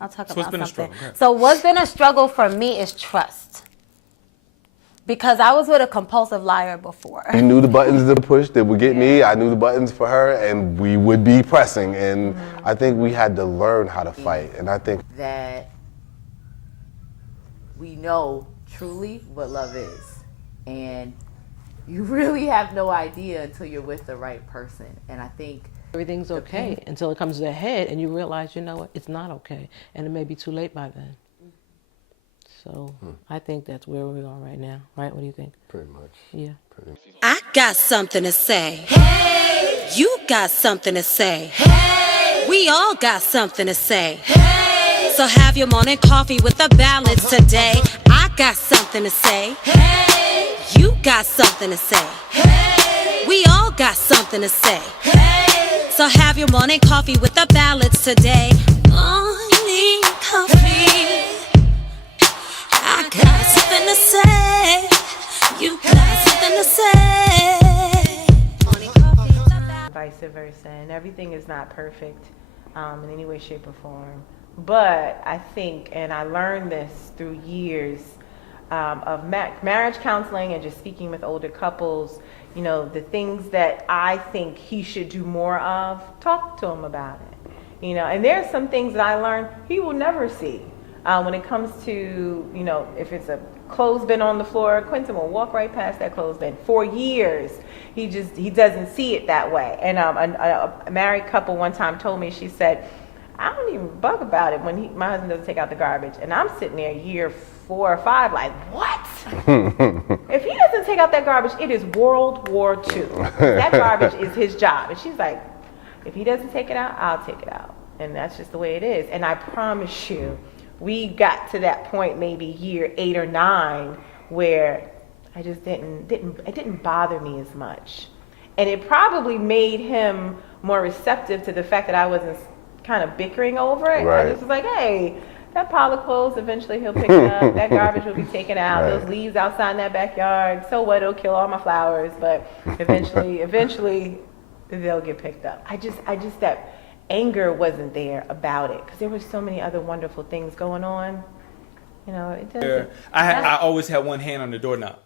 I'll talk So about what's been a something. struggle? So what's been a struggle for me is trust. Because I was with a compulsive liar before. You knew the buttons to push that would get me. I knew the buttons for her, and we would be pressing. And I think we had to learn how to fight. And I think that we know truly what love is. And you really have no idea until you're with the right person. And I think everything's okay until it comes to a head and you realize, you know what, it's not okay. And it may be too late by then. So I think that's where we are right now, right? What do you think? pretty much. Yeah. I got something to say. Hey! You got something to say. Hey! We all got something to say. Hey! So have your morning coffee with the Ballatts today. I got something to say. Hey! You got something to say. Hey! We all got something to say. Hey! So have your morning coffee with the Ballatts today. Morning coffee. I got something to say. You got something to say. Vice versa, and everything is not perfect in any way, shape, or form. But I think, and I learned this through years of marriage counseling and just speaking with older couples, you know, the things that I think he should do more of, talk to him about it. You know, and there's some things that I learned he will never see. When it comes to, you know, if it's a clothes bin on the floor, Quentin will walk right past that clothes bin. For years, he doesn't see it that way. And a married couple one time told me, she said, I don't even bug about it when my husband doesn't take out the garbage. And I'm sitting there year 4 or 5 like, what? If he doesn't take out that garbage, it is World War II. That garbage is his job. And she's like, if he doesn't take it out, I'll take it out. And that's just the way it is. And I promise you, we got to that point maybe year 8 or 9 where I just it didn't bother me as much. And it probably made him more receptive to the fact that I wasn't kind of bickering over it. Right. I just was like, hey, that pile of clothes, eventually he'll pick it up. That garbage will be taken out. Right. Those leaves outside in that backyard, so what, it'll kill all my flowers. But eventually they'll get picked up. I just that anger wasn't there about it because there were so many other wonderful things going on. You know, it doesn't. I always had one hand on the doorknob.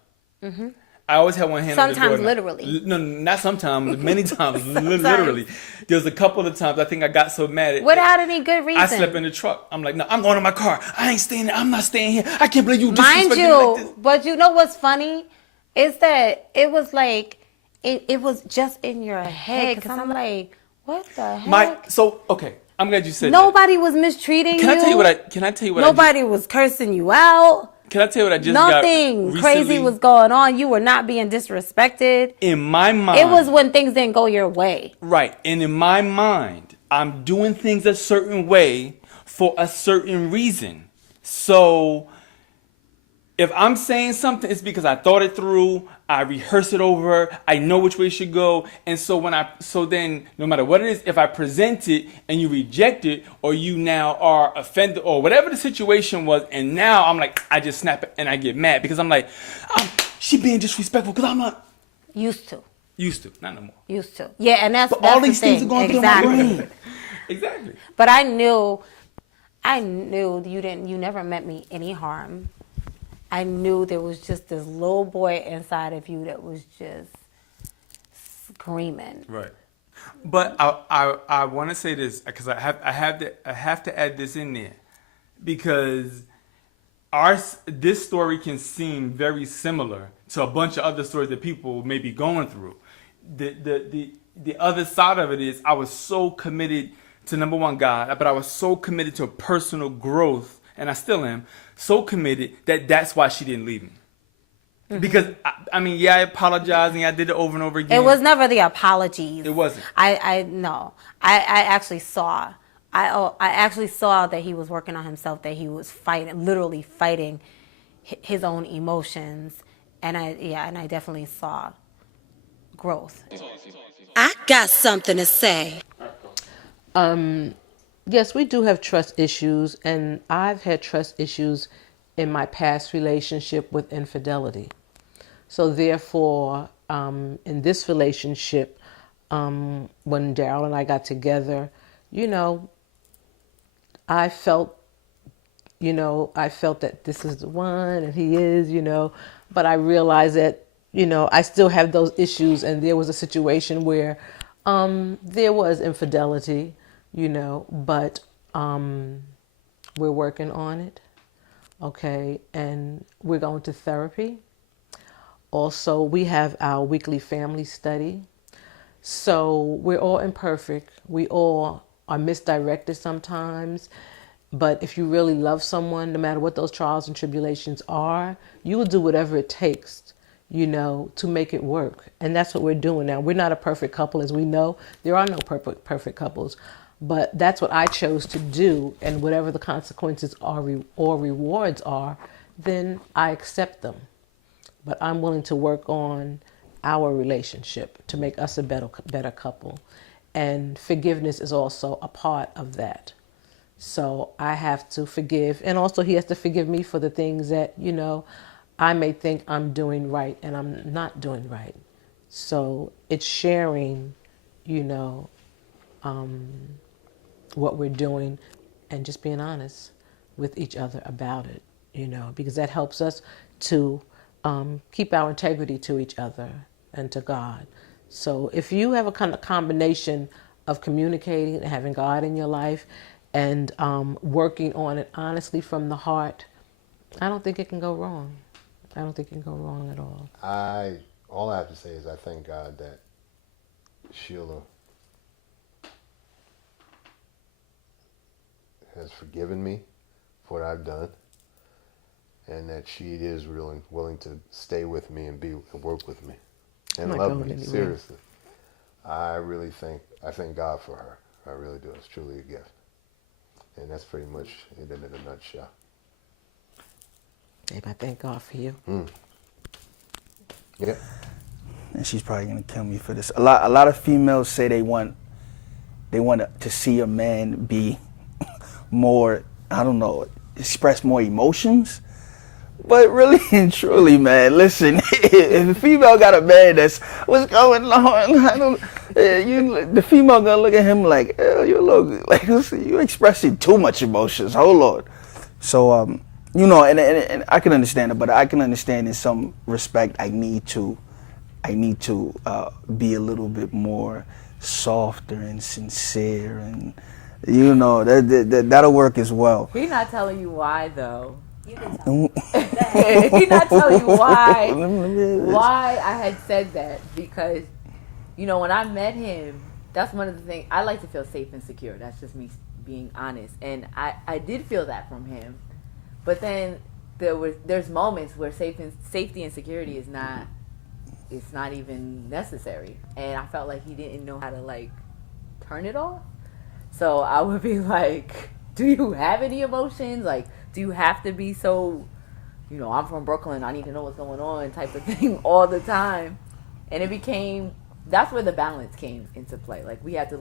Mm-hmm. I always had one hand on the doorknob. Sometimes literally. No, not sometimes. Many times, literally. There was a couple of times I think I got so mad at Without any good reason. I slept in the truck. I'm like, no, I'm going to my car. I ain't staying there. I'm not staying here. I can't believe you disrespected me like this. But you know what's funny is that it was like it was just in your head because I'm like, what the heck? Okay, I'm glad you said Nobody was mistreating you. Can I tell you what Nobody was cursing you out. Can I tell you what I just got Nothing recently? crazy was going on. You were not being disrespected. In my mind. It was when things didn't go your way. Right. And in my mind, I'm doing things a certain way for a certain reason. So if I'm saying something, it's because I thought it through, I rehearse it over, I know which way it should go. And so then no matter what it is, if I present it and you reject it, or you now are offended, or whatever the situation was, and now I'm like, I just snap it and I get mad because I'm like, she being disrespectful because I'm not Used to, not no more. Used to. Yeah, and that's all the these things thing. are going through my brain. Exactly. But I knew you never meant me any harm. I knew there was just this little boy inside of you that was just screaming. Right. But I want to say this because I have to add this in there because this story can seem very similar to a bunch of other stories that people may be going through. The other side of it is I was so committed to, number one, God, but I was so committed to personal growth, and I still am, so committed that's why she didn't leave me. Mm-hmm. Because, I apologized and I did it over and over again. It was never the apologies. It wasn't. No. I actually saw. I actually saw that he was working on himself, that he was literally fighting his own emotions. And I definitely saw growth. I got something to say. Yes, we do have trust issues, and I've had trust issues in my past relationship with infidelity. So therefore, in this relationship, when Daryl and I got together, I felt you know, I felt that this is the one and he is, you know, but I realized that, you know, I still have those issues. And there was a situation where there was infidelity, you know, but we're working on it. Okay. And we're going to therapy. Also, we have our weekly family study. So we're all imperfect. We all are misdirected sometimes. But if you really love someone, no matter what those trials and tribulations are, you will do whatever it takes, you know, to make it work. And that's what we're doing now. We're not a perfect couple, as we know. There are no perfect couples. But that's what I chose to do. And whatever the consequences are or rewards are, then I accept them. But I'm willing to work on our relationship to make us a better couple. And forgiveness is also a part of that. So I have to forgive. And also he has to forgive me for the things that, you know, I may think I'm doing right and I'm not doing right. So it's sharing, you know, what we're doing and just being honest with each other about it, you know, because that helps us to keep our integrity to each other and to God. So if you have a kind of combination of communicating and having God in your life and working on it honestly from the heart, I don't think it can go wrong. I don't think it can go wrong at all. All I have to say is I thank God that Sheila has forgiven me for what I've done, and that she is really willing to stay with me and work with me and love me. Seriously, I thank God for her. I really do. It's truly a gift, and that's pretty much it in a nutshell. Babe, I thank God for you. Yeah. And she's probably gonna kill me for this. A lot of females say they want to see a man be more, I don't know, express more emotions. But really and truly, man, listen, if a female got a man that's, what's going on? The female gonna look at him like, you look like you expressing too much emotions. Hold on. So, you know, and I can understand it, but I can understand in some respect I need to be a little bit more softer and sincere, and you know that'll work as well. He's not telling you why though. He's not telling you why I had said that, because you know when I met him, that's one of the things I like to feel safe and secure. That's just me being honest, and I did feel that from him. But then there's moments where safety and security is not even necessary, and I felt like he didn't know how to like turn it off. So I would be like, do you have any emotions? Like, do you have to be so, you know, I'm from Brooklyn, I need to know what's going on type of thing all the time? And that's where the balance came into play. Like I had to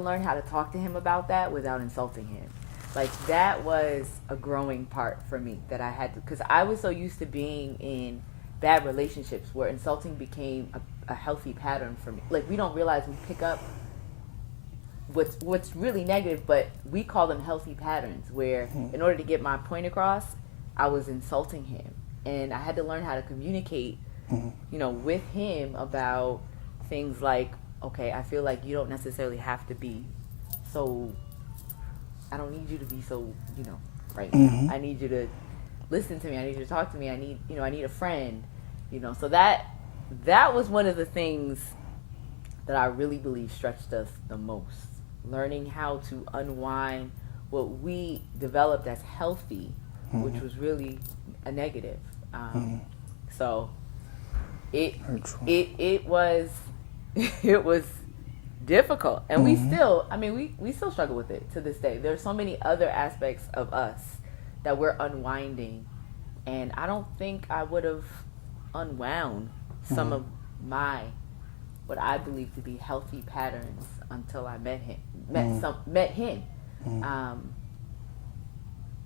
learn how to talk to him about that without insulting him. Like that was a growing part for me that I had to, because I was so used to being in bad relationships where insulting became a healthy pattern for me. Like we don't realize we pick up what's really negative, but we call them healthy patterns where in order to get my point across, I was insulting him. And I had to learn how to communicate, you know, with him about things like, okay, I feel like you don't necessarily have to be so, I don't need you to be so, you know, right now. I need you to listen to me. I need you to talk to me. I need a friend, you know. So that was one of the things that I really believe stretched us the most. Learning how to unwind what we developed as healthy, which was really a negative. So it was difficult, and we still struggle with it to this day. There's so many other aspects of us that we're unwinding, and I don't think I would have unwound some of what I believe to be healthy patterns until I met him.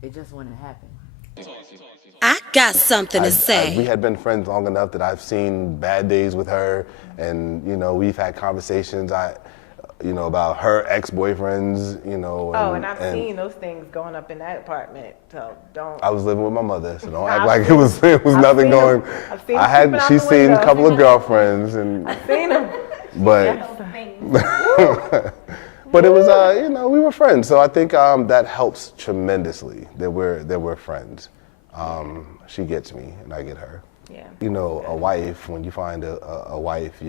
It just wouldn't happen. I got something to say. We had been friends long enough that I've seen bad days with her, and you know we've had conversations. you know, about her ex-boyfriends, you know. And I've seen those things going up in that apartment. So don't. I was living with my mother, so don't act I've like seen- it was nothing going. I've seen them peeping out She's the seen a window. couple of girlfriends, and I've seen them. but but it was you know, we were friends, so I think that helps tremendously that we're friends. She gets me and I get her. Yeah. You know, a wife, when you find a wife,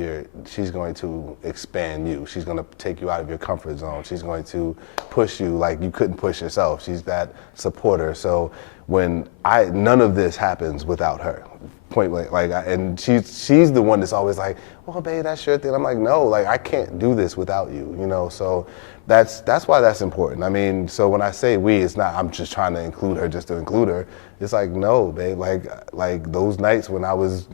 she's going to expand you. She's going to take you out of your comfort zone. She's going to push you like you couldn't push yourself. She's that supporter. So none of this happens without her. Point blank, and she's the one that's always like, well, babe, that's your thing. I'm like, no, like I can't do this without you, you know. So that's why that's important. I mean, so when I say we, it's not I'm just trying to include her just to include her. It's like, no, babe, like those nights when I was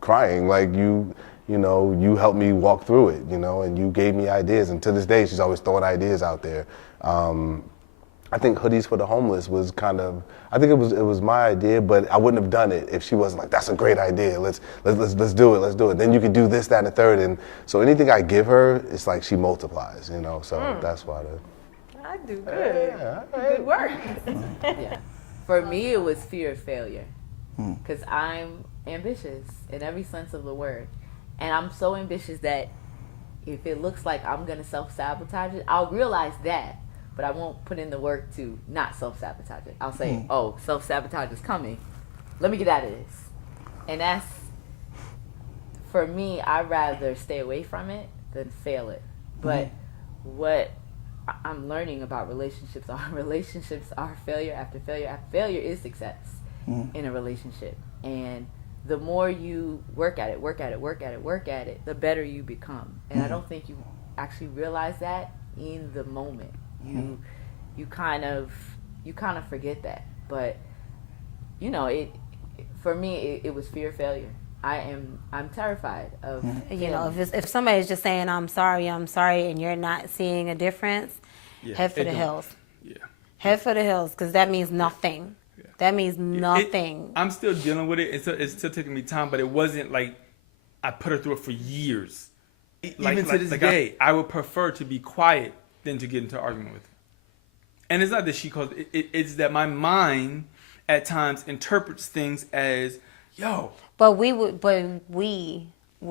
crying, like you know, you helped me walk through it, you know, and you gave me ideas. And to this day, she's always throwing ideas out there. I think hoodies for the homeless was I think it was my idea, but I wouldn't have done it if she wasn't like, that's a great idea. Let's do it. Then you could do this, that, and the third. And so anything I give her, it's like she multiplies, you know. So that's why. I do good. Good work. Yeah. For me, it was fear of failure, because I'm ambitious in every sense of the word, and I'm so ambitious that if it looks like I'm gonna self-sabotage it, I'll realize that. But I won't put in the work to not self-sabotage it. I'll say, oh, self-sabotage is coming. Let me get out of this. And that's, for me, I'd rather stay away from it than fail it. But what I'm learning about relationships are failure after failure after failure is success in a relationship. And the more you work at it, the better you become. And I don't think you actually realize that in the moment. You kind of forget that, but you know, for me it was fear of failure. I'm terrified of you know, if somebody's just saying I'm sorry, and you're not seeing a difference, head for the hills. Yeah. Head for the hills, because that means nothing. Yeah. That means nothing. I'm still dealing with it. It's still taking me time, but it wasn't like I put her through it for years. Even to this day, I would prefer to be quiet than to get into an argument with her. And it's not that she caused it, it's that my mind at times interprets things as, yo. But we would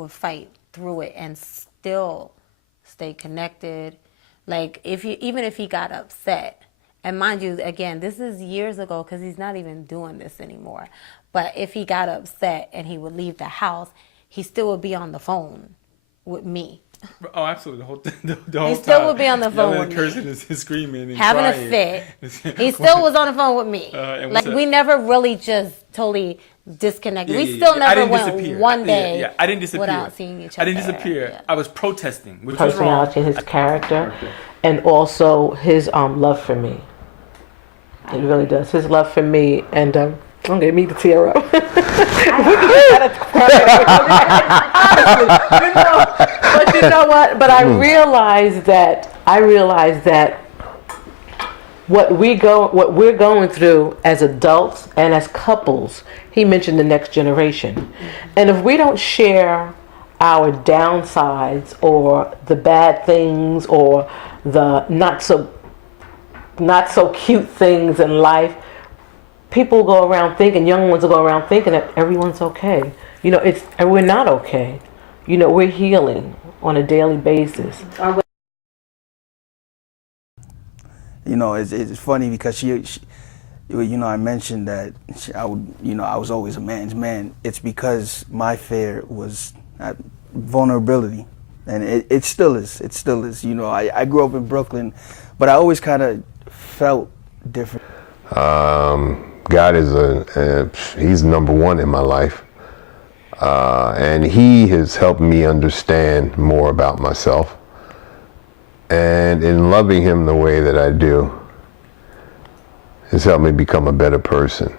fight through it and still stay connected. Like even if he got upset, and mind you, again, this is years ago because he's not even doing this anymore. But if he got upset and he would leave the house, he still would be on the phone with me. Oh, absolutely. The whole he still time, would be on the phone with me. Cursing and screaming and having crying. a fit. He still was on the phone with me. Like, we never really just totally disconnected. We still never went one day I didn't disappear. without seeing each other. I didn't disappear. Yeah. I was protesting, which personality and his character, and also his love for me. It really does. His love for me, and don't get me to tear up. But you know what? But I realized that what we're going through as adults and as couples. He mentioned the next generation, and if we don't share our downsides or the bad things or the not so cute things in life, people go around thinking, young ones will go around thinking that everyone's okay. You know, we're not okay. You know, we're healing on a daily basis. You know, it's funny because she you know, I mentioned that I was always a man's man. It's because my fear was vulnerability, and it still is. It still is. You know, I grew up in Brooklyn, but I always kind of felt different. God is he's number one in my life, and he has helped me understand more about myself. And in loving him the way that I do, has helped me become a better person.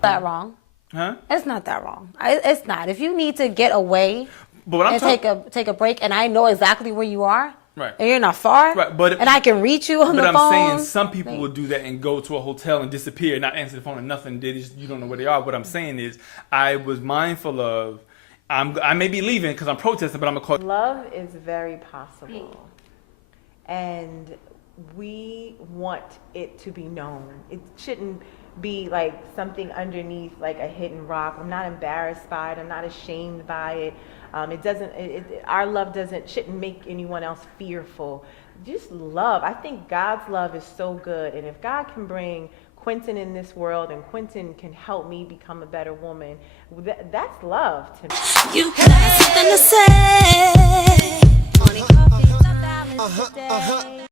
That wrong? Huh? It's not that wrong. It's not. If you need to get away and take a break, and I know exactly where you are, right, and you're not far, right, and I can reach you on the phone. But I'm saying some people will do that and go to a hotel and disappear, not answer the phone and nothing. You don't know where they are. What I'm saying is, I was mindful of, I may be leaving because I'm protesting, but I'm gonna call. Love is very possible. and we want it to be known. It shouldn't be like something underneath, like a hidden rock. I'm not embarrassed by it. I'm not ashamed by it. It doesn't. Our love shouldn't make anyone else fearful. Just love. I think God's love is so good, and if God can bring Quentin in this world, and Quentin can help me become a better woman, that's love to me. You got something to say. Morning coffee, the Ballatts today.